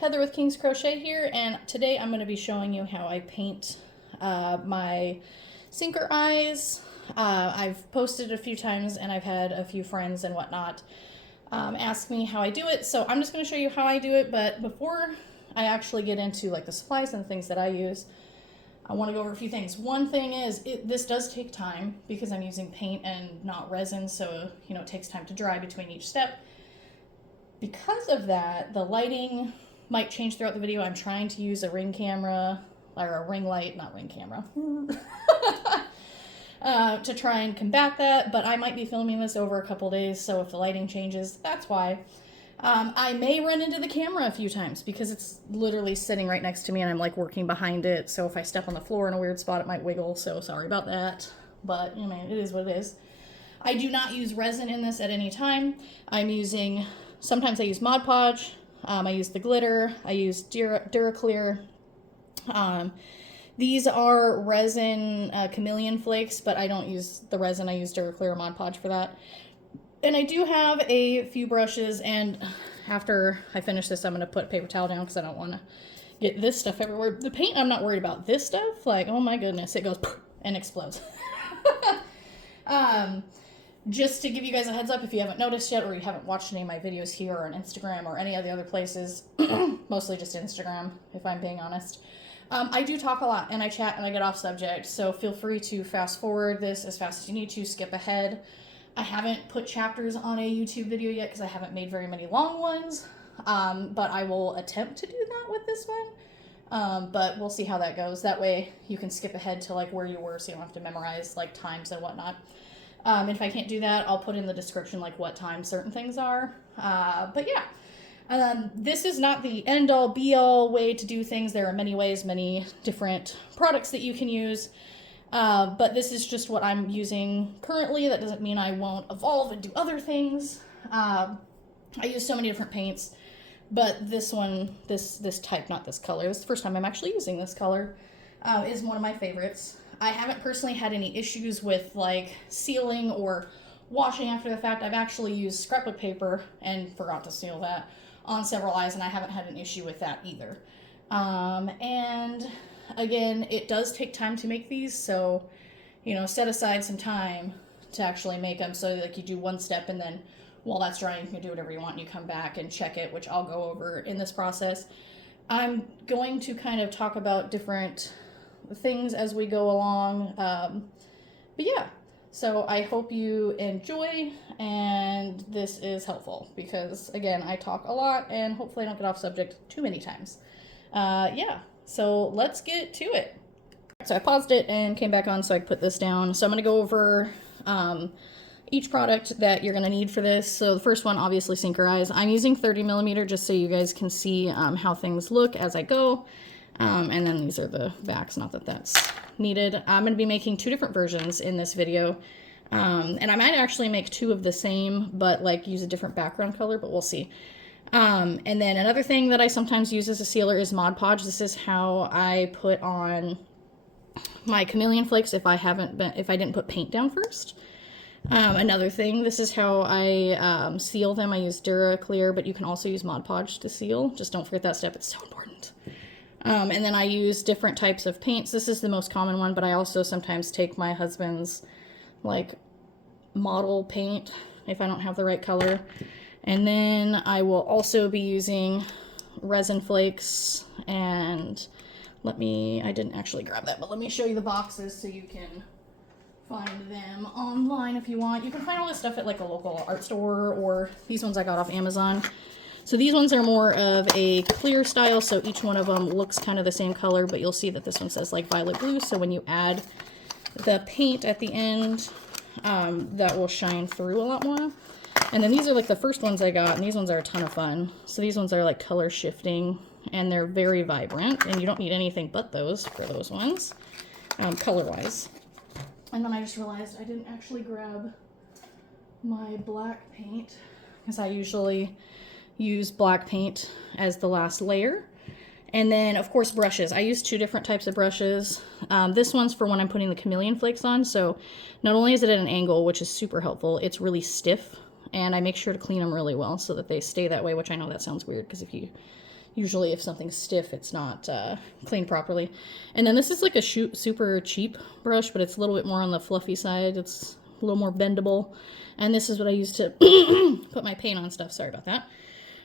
Heather with Kings Crochet here, and today I'm going to be showing you how I paint my sinker eyes. I've posted a few times and I've had a few friends and whatnot ask me how I do it, so I'm just going to show you how I do it. But before I actually get into like the supplies and things that I use, I want to go over a few things. One thing is, this does take time because I'm using paint and not resin, so it takes time to dry between each step. Because of that, the lighting might change throughout the video. I'm trying to use a ring camera, or a ring light, not ring camera, to try and combat that, but I might be filming this over a couple days, so if the lighting changes, that's why. I may run into the camera a few times because it's literally sitting right next to me and I'm like working behind it, so if I step on the floor in a weird spot, it might wiggle, so sorry about that, but it is what it is. I do not use resin in this at any time. Sometimes I use Mod Podge, I use the glitter, I use Duraclear. These are resin chameleon flakes, but I don't use the resin, I use Duraclear or Mod Podge for that. And I do have a few brushes, and after I finish this, I'm going to put a paper towel down because I don't want to get this stuff everywhere. The paint, I'm not worried about. This stuff, like, oh my goodness, it goes and explodes. Just to give you guys a heads up, if you haven't noticed yet, or you haven't watched any of my videos here or on Instagram or any of the other places, mostly just Instagram, if I'm being honest, I do talk a lot, and I chat, and I get off subject, so feel free to fast forward this as fast as you need to, skip ahead. I haven't put chapters on a YouTube video yet because I haven't made very many long ones, but I will attempt to do that with this one, but we'll see how that goes. That way you can skip ahead to like where you were, so you don't have to memorize like times and whatnot. If I can't do that, I'll put in the description like what time certain things are. But yeah, this is not the end-all be-all way to do things. There are many ways, many different products that you can use. But this is just what I'm using currently. That doesn't mean I won't evolve and do other things. I use so many different paints, but this one, this type, not this color, this is the first time I'm actually using this color, is one of my favorites. I haven't personally had any issues with like sealing or washing after the fact. I've actually used scrapbook paper and forgot to seal that on several eyes, and I haven't had an issue with that either. And again, it does take time to make these, so set aside some time to actually make them, so like you do one step and then while that's drying you can do whatever you want and you come back and check it, which I'll go over in this process. I'm going to kind of talk about different things as we go along, but yeah, so I hope you enjoy and this is helpful because again, I talk a lot and hopefully I don't get off subject too many times. Yeah, so let's get to it. So I paused it and came back on so I could put this down. So I'm going to go over each product that you're going to need for this. So the first one, obviously, sinker eyes. I'm using 30mm just so you guys can see how things look as I go. And then these are the backs, not that that's needed. I'm going to be making two different versions in this video. And I might actually make two of the same, but like use a different background color, but we'll see. And then another thing that I sometimes use as a sealer is Mod Podge. This is how I put on my chameleon flakes if I didn't put paint down first. Another thing, this is how I seal them. I use Duraclear, but you can also use Mod Podge to seal. Just don't forget that step, it's so important. And then I use different types of paints. This is the most common one, but I also sometimes take my husband's like model paint if I don't have the right color. And then I will also be using resin flakes, and I didn't actually grab that, but let me show you the boxes so you can find them online if you want. You can find all this stuff at like a local art store, or these ones I got off Amazon. So these ones are more of a clear style, so each one of them looks kind of the same color, but you'll see that this one says like violet blue, so when you add the paint at the end, that will shine through a lot more. And then these are like the first ones I got, and these ones are a ton of fun. So these ones are like color shifting, and they're very vibrant, and you don't need anything but those for those ones, color-wise. And then I just realized I didn't actually grab my black paint, because I usually use black paint as the last layer. And then, of course, brushes. I use two different types of brushes. This one's for when I'm putting the chameleon flakes on, so not only is it at an angle, which is super helpful, it's really stiff, and I make sure to clean them really well so that they stay that way, which I know that sounds weird, because if you Usually if something's stiff, it's not cleaned properly. And then this is like a super cheap brush, but it's a little bit more on the fluffy side. It's a little more bendable. And this is what I use to put my paint on stuff. Sorry about that.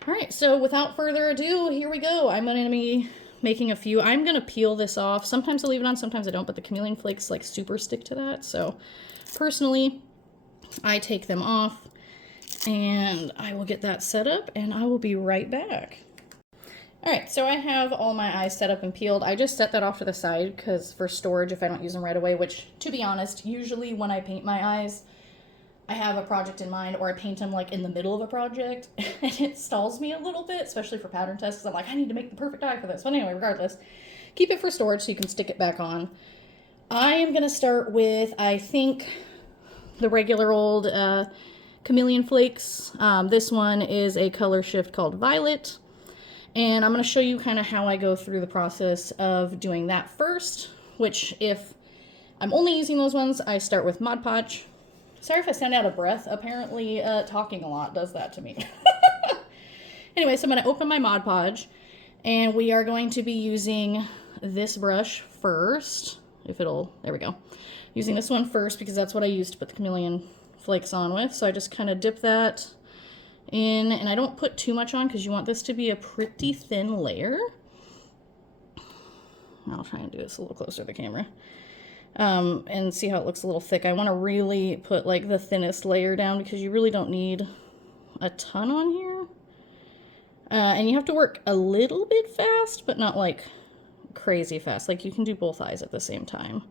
All right, so without further ado, here we go. I'm going to be making a few. I'm going to peel this off. Sometimes I leave it on, sometimes I don't, but the chameleon flakes like super stick to that. So personally, I take them off and I will get that set up and I will be right back. All right, so I have all my eyes set up and peeled. I just set that off to the side because for storage if I don't use them right away, which to be honest, usually when I paint my eyes, I have a project in mind or I paint them like in the middle of a project and it stalls me a little bit, especially for pattern tests because I'm like, I need to make the perfect eye for this. But anyway, regardless, keep it for storage so you can stick it back on. I am going to start with, I think, the regular old chameleon flakes. This one is a color shift called Violet. And I'm going to show you kind of how I go through the process of doing that first, which if I'm only using those ones, I start with Mod Podge. Sorry if I sound out of breath. Apparently talking a lot does that to me. Anyway, so I'm going to open my Mod Podge, and we are going to be using this brush first. There we go. Using this one first because that's what I used to put the chameleon flakes on with. So I just kind of dip that in, and I don't put too much on because you want this to be a pretty thin layer. I'll try and do this a little closer to the camera and see how it looks a little thick. I want to really put like the thinnest layer down because you really don't need a ton on here. And you have to work a little bit fast, but not like crazy fast. Like you can do both eyes at the same time.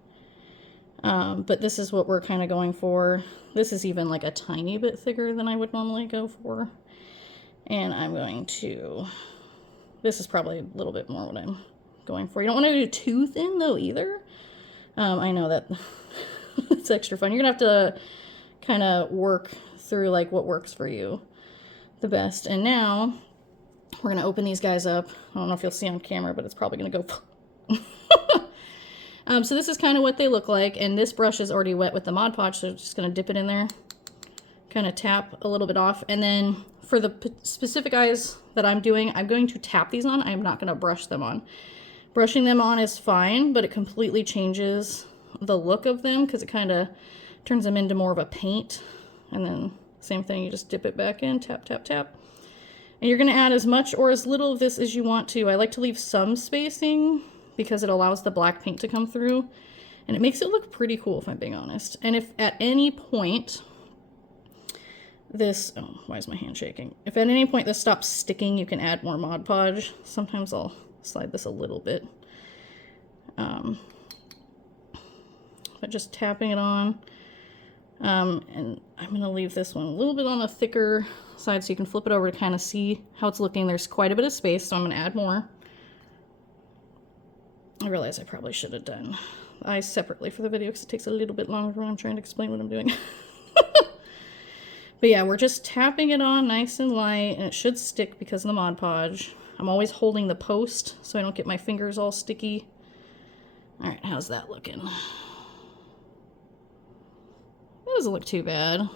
But this is what we're kind of going for. This is even like a tiny bit thicker than I would normally go for. And I'm going to, this is probably a little bit more what I'm going for. You don't want to do too thin though either. I know that it's extra fun. You're gonna have to kind of work through like what works for you the best. And now we're gonna open these guys up. I don't know if you'll see on camera, but it's probably gonna go. So this is kind of what they look like, and this brush is already wet with the Mod Podge, so I'm just going to dip it in there, kind of tap a little bit off, and then for the specific eyes that I'm doing, I'm going to tap these on. I'm not going to brush them on. Brushing them on is fine, but it completely changes the look of them because it kind of turns them into more of a paint, and then same thing, you just dip it back in, tap, tap, tap. And you're going to add as much or as little of this as you want to. I like to leave some spacing because it allows the black paint to come through and it makes it look pretty cool if I'm being honest. And if at any point this, oh, why is my hand shaking? If at any point this stops sticking, you can add more Mod Podge. Sometimes I'll slide this a little bit. But just tapping it on. And I'm going to leave this one a little bit on the thicker side so you can flip it over to kind of see how it's looking. There's quite a bit of space, so I'm going to add more. I realize I probably should have done the eyes separately for the video because it takes a little bit longer when I'm trying to explain what I'm doing. But yeah, we're just tapping it on nice and light, and it should stick because of the Mod Podge. I'm always holding the post so I don't get my fingers all sticky. All right, how's that looking? That doesn't look too bad,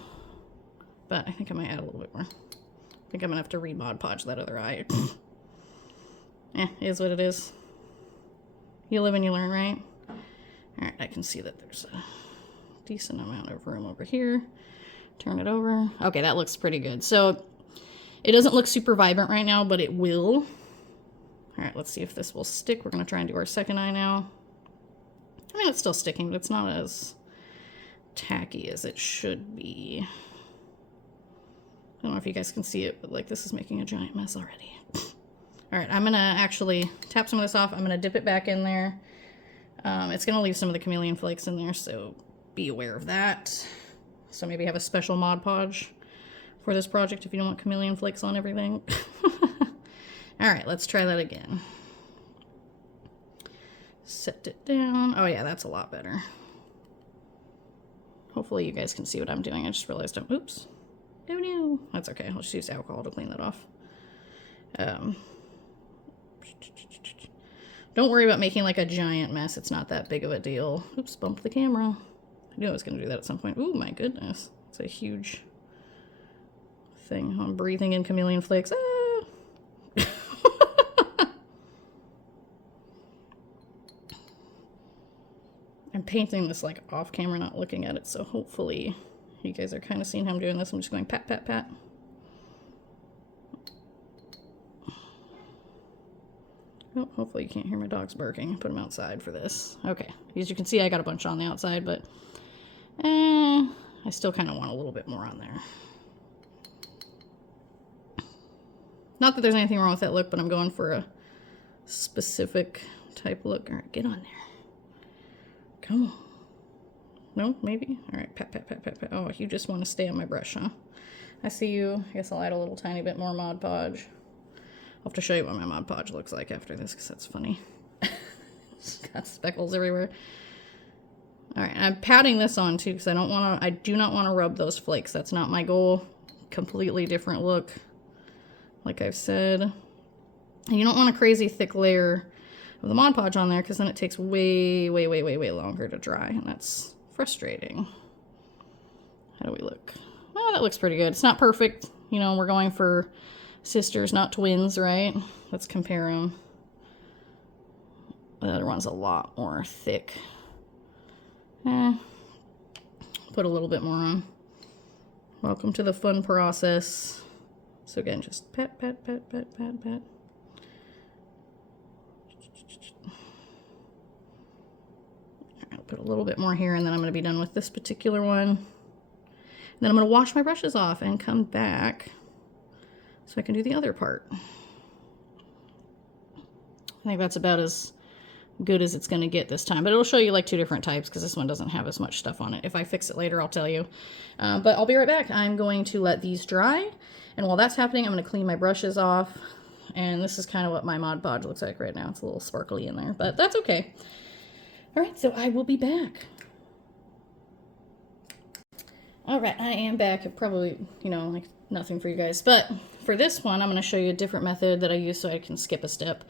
but I think I might add a little bit more. I think I'm gonna have to re-Mod Podge that other eye. It is what it is. You live and you learn, right? All right, I can see that there's a decent amount of room over here. Turn it over. Okay, that looks pretty good. So it doesn't look super vibrant right now, but it will. All right, let's see if this will stick. We're going to try and do our second eye now. I mean, it's still sticking, but it's not as tacky as it should be. I don't know if you guys can see it, but like this is making a giant mess already. All right, I'm going to actually tap some of this off. I'm going to dip it back in there. It's going to leave some of the chameleon flakes in there, so be aware of that. So maybe have a special Mod Podge for this project if you don't want chameleon flakes on everything. All right, let's try that again. Set it down. Oh yeah, that's a lot better. Hopefully you guys can see what I'm doing. I just realized oops. Oh no. That's okay. I'll just use alcohol to clean that off. Don't worry about making like a giant mess. It's not that big of a deal. Oops, bumped the camera. I knew I was going to do that at some point. Ooh, my goodness. It's a huge thing. I'm breathing in chameleon flakes. Ah! painting this like off camera, not looking at it, so hopefully you guys are kind of seeing how I'm doing this. I'm just going pat, pat, pat. Oh, hopefully you can't hear my dogs barking. Put them outside for this. Okay, as you can see, I got a bunch on the outside, but I still kind of want a little bit more on there. Not that there's anything wrong with that look, but I'm going for a specific type look. All right, get on there. Come on. No, maybe? All right, pat, pat, pat, pat, pat. Oh, you just want to stay on my brush, huh? I see you. I guess I'll add a little tiny bit more Mod Podge. I'll have to show you what my Mod Podge looks like after this, because that's funny. It's got speckles everywhere. All right, I'm patting this on too, because I do not want to rub those flakes. That's not my goal. Completely different look, like I've said. And you don't want a crazy thick layer of the Mod Podge on there, because then it takes way, way, way, way, way longer to dry, and that's frustrating. How do we look? Oh, that looks pretty good. It's not perfect. You know, we're going for sisters, not twins, right? Let's compare them. The other one's a lot more thick. Put a little bit more on. Welcome to the fun process. So again, just pat, pat, pat, pat, pat, pat. I'll put a little bit more here, and then I'm going to be done with this particular one. Then I'm going to wash my brushes off and come back so I can do the other part. I think that's about as good as it's going to get this time, but it'll show you like 2 different types, because this one doesn't have as much stuff on it. If I fix it later, I'll tell you. But I'll be right back. I'm going to let these dry, and while that's happening, I'm going to clean my brushes off. And this is kind of what my Mod Podge looks like right now. It's a little sparkly in there, but that's okay. All right, so I will be back. All right, I am back. Probably, you know, like nothing for you guys, but for this one, I'm going to show you a different method that I use so I can skip a step.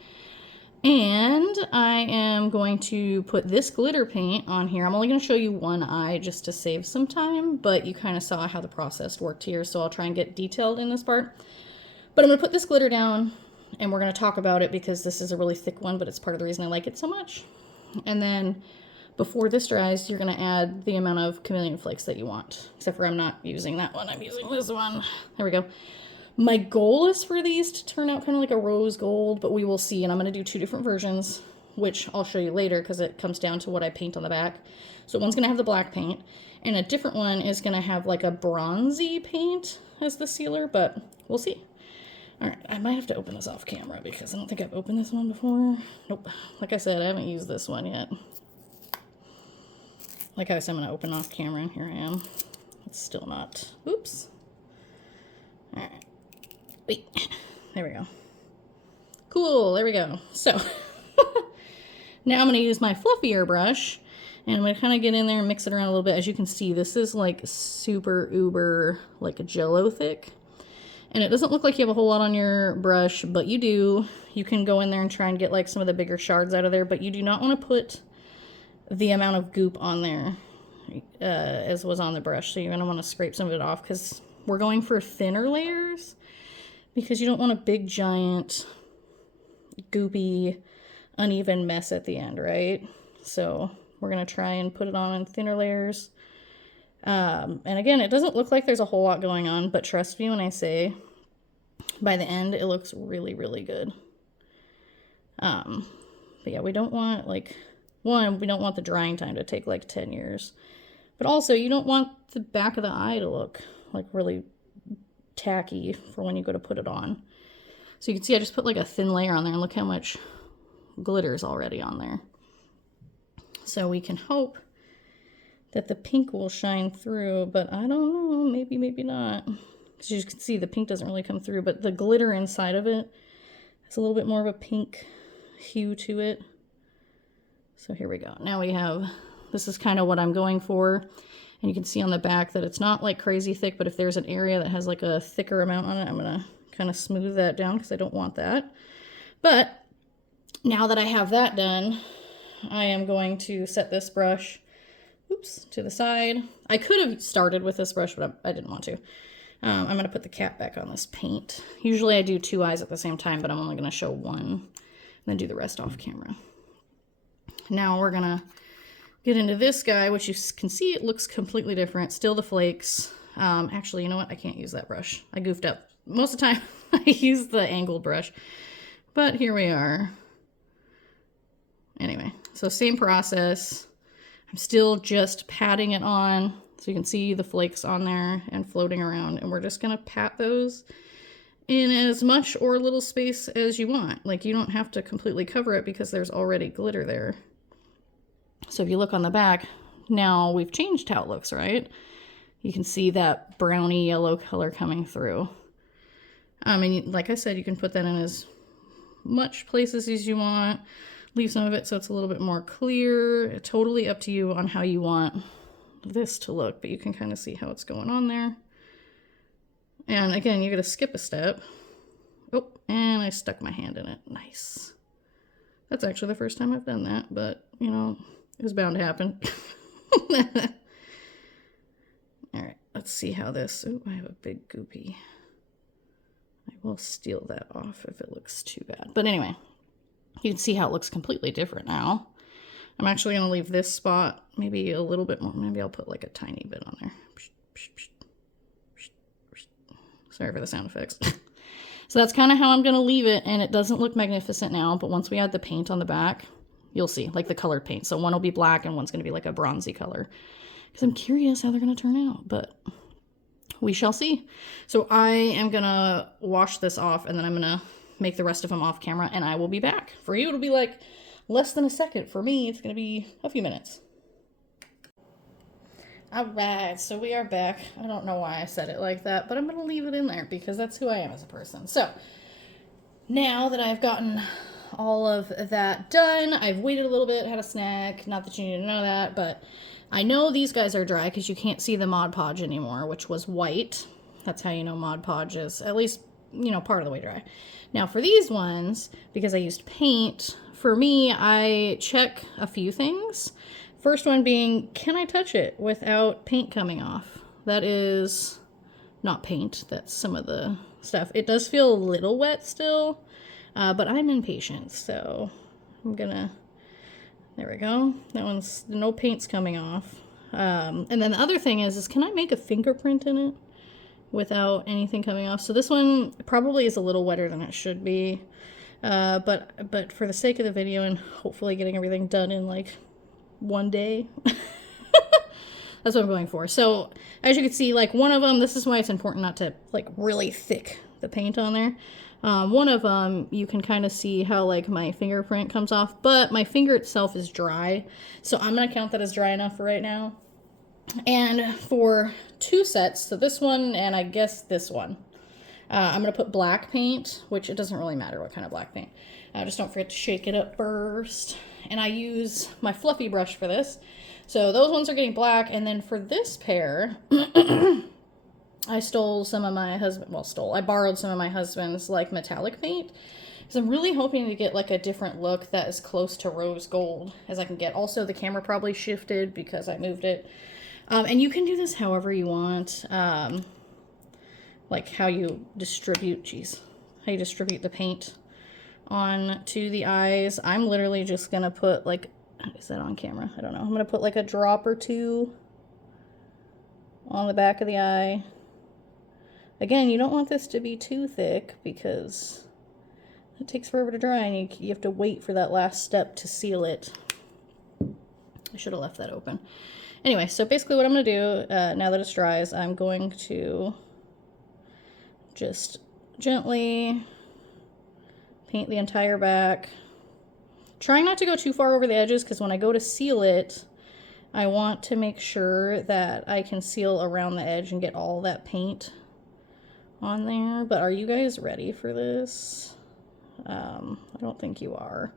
And I am going to put this glitter paint on here. I'm only going to show you one eye just to save some time, but you kind of saw how the process worked here, so I'll try and get detailed in this part. But I'm going to put this glitter down, and we're going to talk about it because this is a really thick one, but it's part of the reason I like it so much. And then before this dries, you're going to add the amount of chameleon flakes that you want. Except for I'm not using that one. I'm using this one. There we go. My goal is for these to turn out kind of like a rose gold, but we will see. And I'm going to do 2 different versions, which I'll show you later because it comes down to what I paint on the back. So one's going to have the black paint, and a different one is going to have like a bronzy paint as the sealer, but we'll see. All right, I might have to open this off camera because I don't think I've opened this one before. Nope. Like I said, I haven't used this one yet. Like I said, I'm going to open off camera, and here I am. It's still not. Oops. All right. Wait. There we go. Cool. There we go. So now I'm going to use my fluffier brush, and I'm going to kind of get in there and mix it around a little bit. As you can see, this is like super uber, like a jello thick. And it doesn't look like you have a whole lot on your brush, but you do. You can go in there and try and get like some of the bigger shards out of there, but you do not want to put the amount of goop on there as was on the brush. So you're going to want to scrape some of it off because we're going for thinner layers, because you don't want a big, giant, goopy, uneven mess at the end, right? So we're going to try and put it on in thinner layers. And again, it doesn't look like there's a whole lot going on, but trust me when I say by the end, it looks really, really good. But yeah, we don't want like, one, we don't want the drying time to take like 10 years, but also you don't want the back of the eye to look like really tacky for when you go to put it on. So you can see I just put like a thin layer on there, and look how much glitter is already on there. So we can hope that the pink will shine through, but I don't know, maybe, maybe not. As you can see, the pink doesn't really come through, but the glitter inside of it has a little bit more of a pink hue to it. So here we go. Now we have, this is kind of what I'm going for. And you can see on the back that it's not like crazy thick, but if there's an area that has like a thicker amount on it, I'm going to kind of smooth that down because I don't want that. But now that I have that done, I am going to set this brush, oops, to the side. I could have started with this brush, but I didn't want to. I'm going to put the cap back on this paint. Usually I do 2 eyes at the same time, but I'm only going to show one and then do the rest off camera. Now we're going to get into this guy, which you can see it looks completely different. Still the flakes. Actually, you know what? I can't use that brush. I goofed up. Most of the time I use the angled brush, but here we are. Anyway, so same process. I'm still just patting it on so you can see the flakes on there and floating around, and we're just gonna pat those in as much or little space as you want. Like, you don't have to completely cover it because there's already glitter there. So if you look on the back, now we've changed how it looks, right? You can see that browny yellow color coming through. And like I said, you can put that in as much places as you want. Leave some of it so it's a little bit more clear. Totally up to you on how you want this to look, but you can kind of see how it's going on there. And again, you're going to skip a step. Oh, and I stuck my hand in it. Nice. That's actually the first time I've done that, but, you know, it was bound to happen. All right, let's see how this... Oh, I have a big goopy. I will steal that off if it looks too bad. But anyway, you can see how it looks completely different now. I'm actually going to leave this spot maybe a little bit more. Maybe I'll put like a tiny bit on there. Sorry for the sound effects. So that's kind of how I'm going to leave it, and it doesn't look magnificent now, but once we add the paint on the back, you'll see, like the colored paint. So one will be black and one's going to be like a bronzy color. Because I'm curious how they're going to turn out, but we shall see. So I am going to wash this off, and then I'm going to make the rest of them off camera, and I will be back. For you, it'll be like less than a second. For me, it's going to be a few minutes. Alright, so we are back. I don't know why I said it like that, but I'm going to leave it in there because that's who I am as a person. So, now that I've gotten all of that done, I've waited a little bit, had a snack. Not that you need to know that, but I know these guys are dry because you can't see the Mod Podge anymore, which was white. That's how you know Mod Podge is at least, you know, part of the way dry. Now for these ones, because I used paint, for me, I check a few things. First one being, can I touch it without paint coming off? That is not paint, that's some of the stuff. It does feel a little wet still, but I'm impatient, so I'm gonna, there we go. That one's, no paint's coming off. And then the other thing is can I make a fingerprint in it without anything coming off? So this one probably is a little wetter than it should be, but for the sake of the video and hopefully getting everything done in like one day, that's what I'm going for. So as you can see, like one of them, this is why it's important not to like really thick the paint on there. One of them, you can kind of see how like my fingerprint comes off, but my finger itself is dry. So I'm going to count that as dry enough for right now. And for two sets, so this one and I guess this one, I'm going to put black paint, which it doesn't really matter what kind of black paint. Just don't forget to shake it up first. And I use my fluffy brush for this. So those ones are getting black. And then for this pair, I stole some of my husband, well, I borrowed some of my husband's like metallic paint. Because I'm really hoping to get like a different look that is close to rose gold as I can get. Also, the camera probably shifted because I moved it. And you can do this however you want. Like how you distribute, how you distribute the paint on to the eyes. I'm literally just gonna put like, is that on camera? I don't know. I'm gonna put like a drop or two on the back of the eye. Again, you don't want this to be too thick because it takes forever to dry and you have to wait for that last step to seal it. I should have left that open. Anyway, so basically what I'm gonna do now that it's dry is I'm going to just gently paint the entire back. Trying not to go too far over the edges because when I go to seal it, I want to make sure that I can seal around the edge and get all that paint on there. But are you guys ready for this? I don't think you are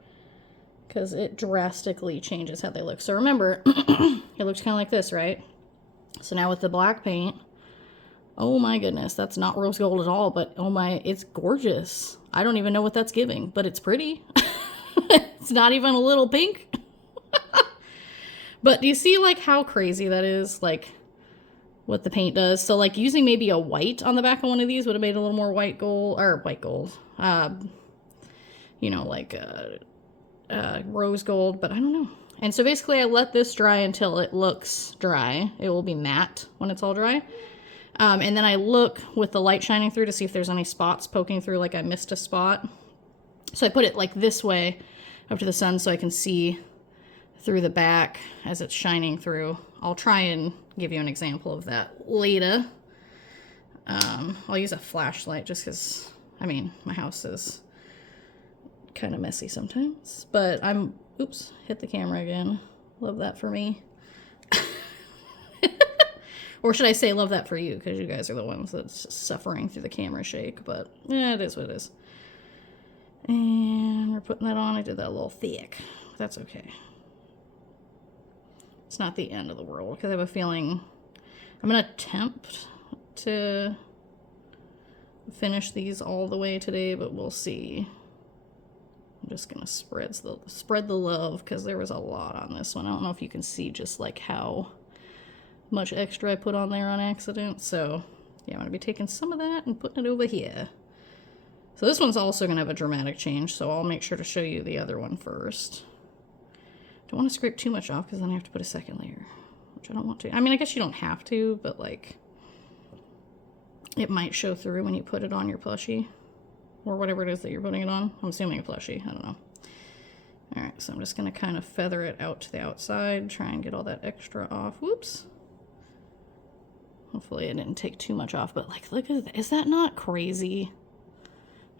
because it drastically changes how they look. So remember, it looks kind of like this, right? So now with the black paint, oh my goodness, that's not rose gold at all, but oh my, it's gorgeous. I don't even know what that's giving, but it's pretty. It's not even a little pink. But do you see like how crazy that is? Like what the paint does. So like using maybe a white on the back of one of these would have made a little more white gold, or white gold. You know, like rose gold, but I don't know. And so basically I let this dry until it looks dry. It will be matte when it's all dry. And then I look with the light shining through to see if there's any spots poking through, like I missed a spot. So I put it like this way up to the sun so I can see through the back as it's shining through. I'll try and give you an example of that later. I'll use a flashlight just because, I mean, my house is kind of messy sometimes. But oops, hit the camera again. Love that for me. Or should I say love that for you, because you guys are the ones that's suffering through the camera shake. But yeah, it is what it is. And we're putting that on. I did that a little thick. That's okay. It's not the end of the world, because I have a feeling I'm going to attempt to finish these all the way today, but we'll see. I'm just going to spread the love, because there was a lot on this one. I don't know if you can see just like how much extra I put on there on accident. So yeah, I'm going to be taking some of that and putting it over here. So this one's also going to have a dramatic change, so I'll make sure to show you the other one first. Don't want to scrape too much off, because then I have to put a second layer, which I don't want to. I mean, I guess you don't have to, but like, it might show through when you put it on your plushie, or whatever it is that you're putting it on. I'm assuming a plushie, I don't know. All right, so I'm just going to kind of feather it out to the outside, try and get all that extra off. Whoops. Hopefully it didn't take too much off, but like, look at that. Is that not crazy?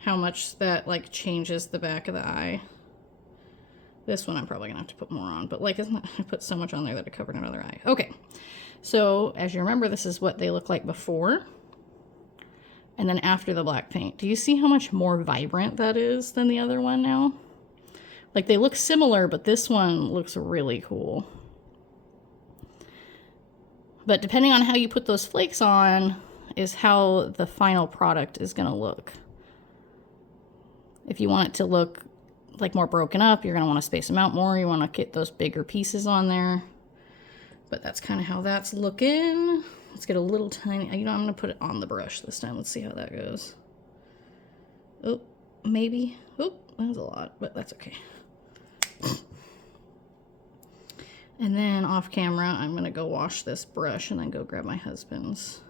How much that like changes the back of the eye. This one I'm probably gonna have to put more on, but like, isn't that, I put so much on there that it covered another eye. Okay, so as you remember, this is what they look like before and then after the black paint. Do you see how much more vibrant that is than the other one now? Like, they look similar, but this one looks really cool. But depending on how you put those flakes on is how the final product is gonna look. If you want it to look like more broken up, you're going to want to space them out more. You want to get those bigger pieces on there. But that's kind of how that's looking. Let's get a little tiny, you know, I'm going to put it on the brush this time. Let's see how that goes. Oh, maybe. Oh, that was a lot, but that's okay. And then off camera, I'm going to go wash this brush and then go grab my husband's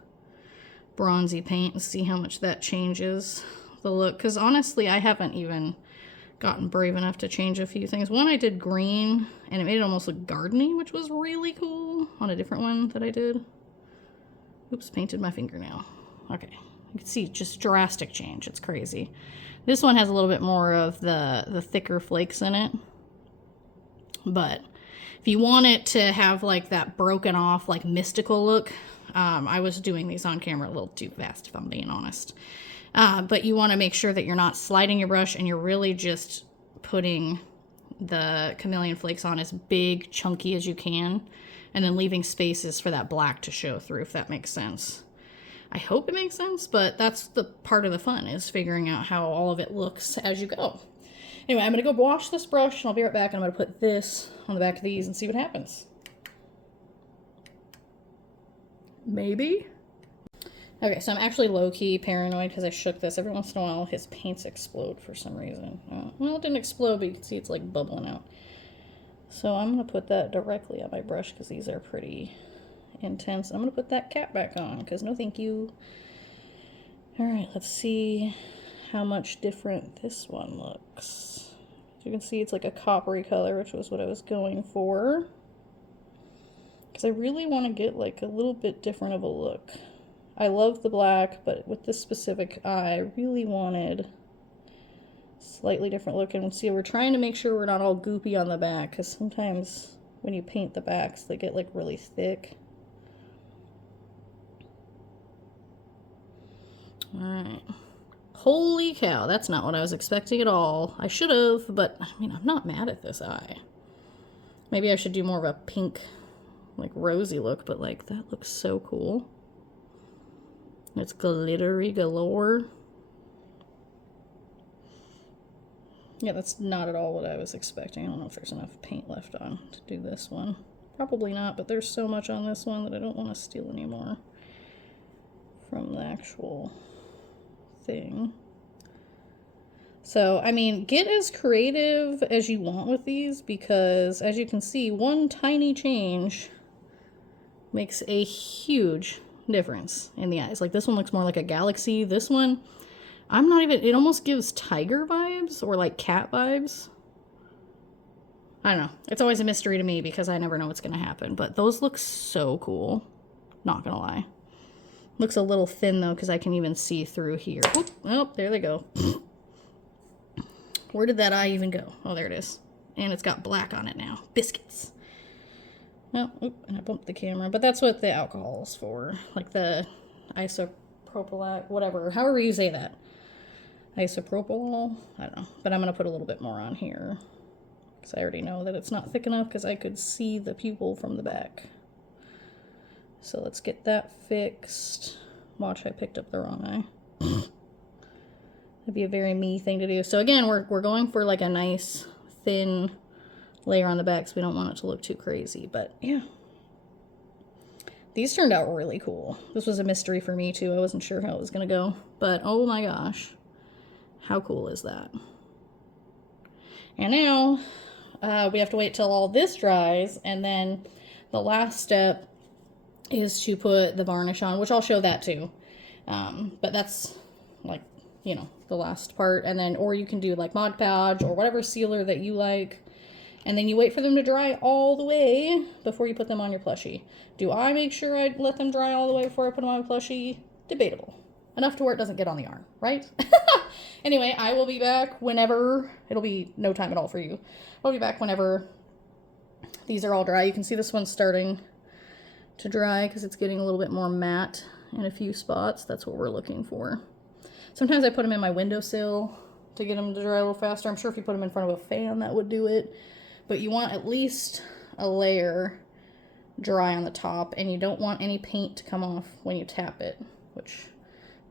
bronzy paint and see how much that changes the look. Because honestly, I haven't even gotten brave enough to change a few things. One I did green, and it made it almost look gardeny, which was really cool on a different one that I did. Oops, painted my fingernail. Okay, you can see just drastic change. It's crazy. This one has a little bit more of the thicker flakes in it. But if you want it to have like that broken off, like mystical look, I was doing these on camera a little too fast, if I'm being honest. But you want to make sure that you're not sliding your brush and you're really just putting the chameleon flakes on as big, chunky as you can, and then leaving spaces for that black to show through, if that makes sense. I hope it makes sense, but that's the part of the fun, is figuring out how all of it looks as you go. Anyway, I'm going to go wash this brush, and I'll be right back, and I'm going to put this on the back of these and see what happens. Maybe? Okay, so I'm actually low-key paranoid because I shook this. Every once in a while, his paints explode for some reason. Well, it didn't explode, but you can see it's like bubbling out. So I'm going to put that directly on my brush because these are pretty intense. I'm going to put that cap back on because no thank you. All right, let's see how much different this one looks. As you can see, it's like a coppery color, which was what I was going for. Because I really want to get like a little bit different of a look. I love the black, but with this specific eye, I really wanted a slightly different look. And see, we're trying to make sure we're not all goopy on the back, because sometimes when you paint the backs, they get like really thick. Alright. Holy cow, that's not what I was expecting at all. I should have, but I mean, I'm not mad at this eye. Maybe I should do more of a pink, like rosy look, but like that looks so cool. It's glittery galore. Yeah, that's not at all what I was expecting. I don't know if there's enough paint left on to do this one. Probably not, but there's so much on this one that I don't want to steal anymore from the actual thing. So, I mean, get as creative as you want with these because, as you can see, one tiny change makes a huge difference in the eyes. Like, this one looks more like a galaxy. This one, it almost gives tiger vibes or, like, cat vibes. I don't know. It's always a mystery to me because I never know what's going to happen. But those look so cool. Not going to lie. Looks a little thin, though, because I can even see through here. Oop, oh, there they go. Where did that eye even go? Oh, there it is. And it's got black on it now. Biscuits. Oh, oop, and I bumped the camera. But that's what the alcohol is for. Like the isopropyl, whatever. However you say that. Isopropyl? I don't know. But I'm going to put a little bit more on here. Because I already know that it's not thick enough because I could see the pupil from the back. So let's get that fixed. Watch, I picked up the wrong eye. That'd be a very me thing to do. So again, we're going for like a nice thin layer on the back so we don't want it to look too crazy. But yeah. These turned out really cool. This was a mystery for me too. I wasn't sure how it was going to go. But oh my gosh. How cool is that? And now we have to wait till all this dries. And then the last step is to put the varnish on, which I'll show that too. But that's like, you know, the last part. And then, or you can do like Mod Podge or whatever sealer that you like. And then you wait for them to dry all the way before you put them on your plushie. Do I make sure I let them dry all the way before I put them on my plushie? Debatable. Enough to where it doesn't get on the arm, right? Anyway, I will be back whenever, it'll be no time at all for you. I'll be back whenever these are all dry. You can see this one's starting to dry because it's getting a little bit more matte in a few spots. That's what we're looking for. Sometimes I put them in my windowsill to get them to dry a little faster. I'm sure if you put them in front of a fan, that would do it. But you want at least a layer dry on the top, and you don't want any paint to come off when you tap it, which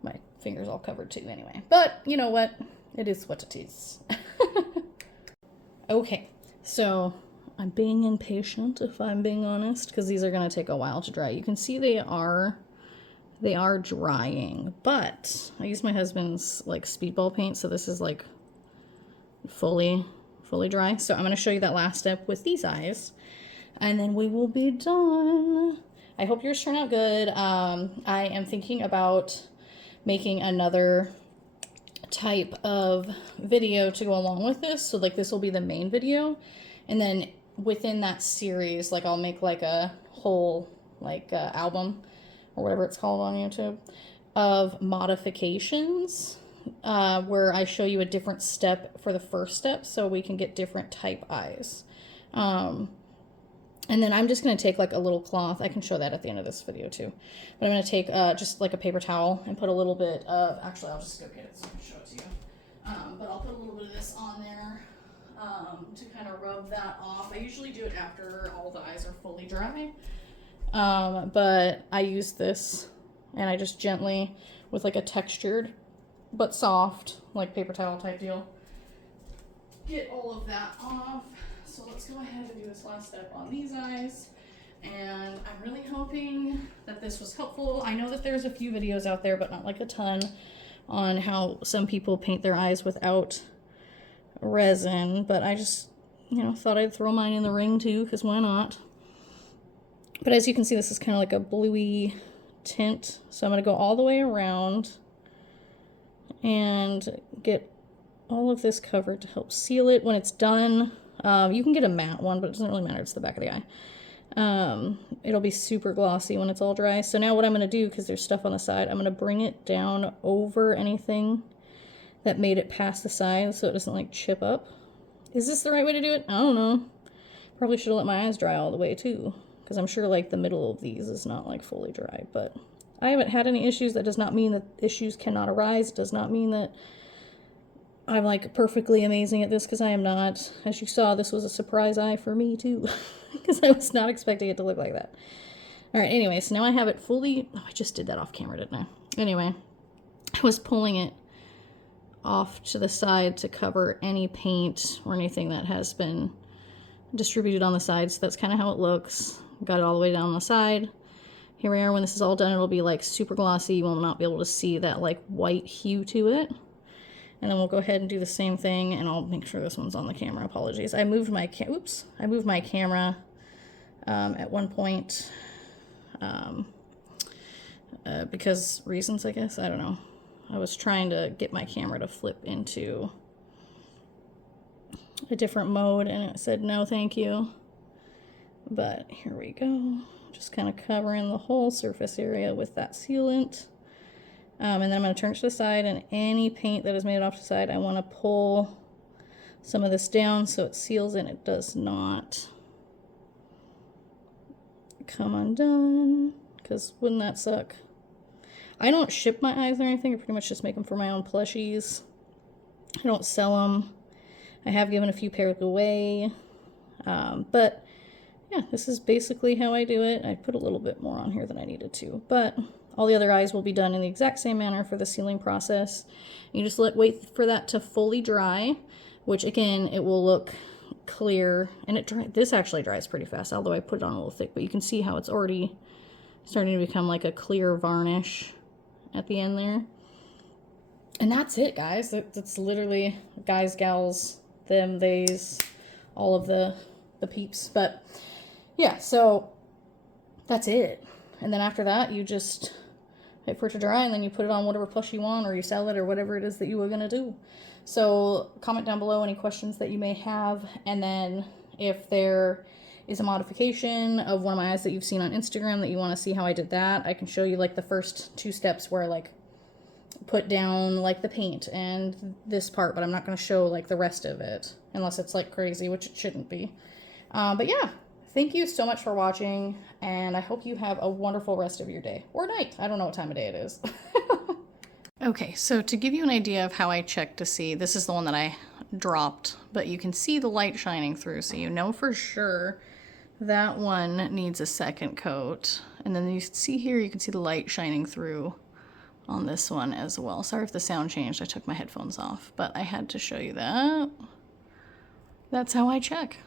my finger's all covered too anyway. But you know what? It is what it is. Okay, so I'm being impatient, if I'm being honest, because these are going to take a while to dry. You can see they are drying, but I used my husband's like speedball paint, so this is like fully dry. So I'm going to show you that last step with these eyes, and then we will be done. I hope yours turn out good. I am thinking about making another type of video to go along with this. So like this will be the main video, and then within that series, like I'll make like a whole like album or whatever it's called on YouTube of modifications where I show you a different step for the first step so we can get different type eyes. And then I'm just going to take like a little cloth. I can show that at the end of this video too. But I'm going to take just like a paper towel and put a little bit of, actually I'll just go get it so I can show it to you. But I'll put a little bit of this on there to kind of rub that off. I usually do it after all the eyes are fully dry. But I use this and I just gently, with like a textured but soft, like paper towel type deal, get all of that off. So let's go ahead and do this last step on these eyes. And I'm really hoping that this was helpful. I know that there's a few videos out there, but not like a ton, on how some people paint their eyes without resin. But I just, you know, thought I'd throw mine in the ring too, because why not? But as you can see, this is kind of like a bluey tint. So I'm going to go all the way around and get all of this covered to help seal it. When it's done, you can get a matte one, but it doesn't really matter. It's the back of the eye. It'll be super glossy when it's all dry. So now what I'm going to do, because there's stuff on the side, I'm going to bring it down over anything that made it past the side so it doesn't like chip up. Is this the right way to do it? I don't know. Probably should have let my eyes dry all the way too, because I'm sure like the middle of these is not like fully dry, but I haven't had any issues. That does not mean that issues cannot arise. It does not mean that I'm like perfectly amazing at this, because I am not. As you saw, this was a surprise eye for me too, because I was not expecting it to look like that. All right, anyway, so now I have it fully, oh, I just did that off camera, didn't I? Anyway, I was pulling it off to the side to cover any paint or anything that has been distributed on the side. So that's kind of how it looks. Got it all the way down the side. Here we are. When this is all done, it'll be like super glossy. You will not be able to see that like white hue to it. And then we'll go ahead and do the same thing, and I'll make sure this one's on the camera. Apologies. I moved my camera at one point because reasons, I guess. I don't know. I was trying to get my camera to flip into a different mode, and it said no thank you. But here we go. Just kind of covering the whole surface area with that sealant. And then I'm going to turn it to the side, and any paint that is made off the side, I want to pull some of this down so it seals and it does not come undone, because wouldn't that suck? I don't ship my eyes or anything. I pretty much just make them for my own plushies. I don't sell them. I have given a few pairs away. But yeah, this is basically how I do it. I put a little bit more on here than I needed to, but all the other eyes will be done in the exact same manner for the sealing process. You just wait for that to fully dry, which again, it will look clear, and this actually dries pretty fast, although I put it on a little thick, but you can see how it's already starting to become like a clear varnish at the end there. And that's it, guys. That's literally guys, gals, them, theys, all of the peeps. But yeah, so that's it. And then after that, you just wait for it to dry, and then you put it on whatever plush you want, or you sell it, or whatever it is that you were going to do. So comment down below any questions that you may have, and then if there is a modification of one of my eyes that you've seen on Instagram that you want to see how I did that, I can show you like the first 2 steps where I like put down like the paint and this part, but I'm not going to show like the rest of it unless it's like crazy, which it shouldn't be. But yeah, thank you so much for watching, and I hope you have a wonderful rest of your day or night. I don't know what time of day it is. Okay, so to give you an idea of how I check to see, this is the one that I dropped, but you can see the light shining through, so you know for sure that one needs a second coat. And then you see here, you can see the light shining through on this one as well. Sorry if the sound changed, I took my headphones off, but I had to show you that. That's how I check.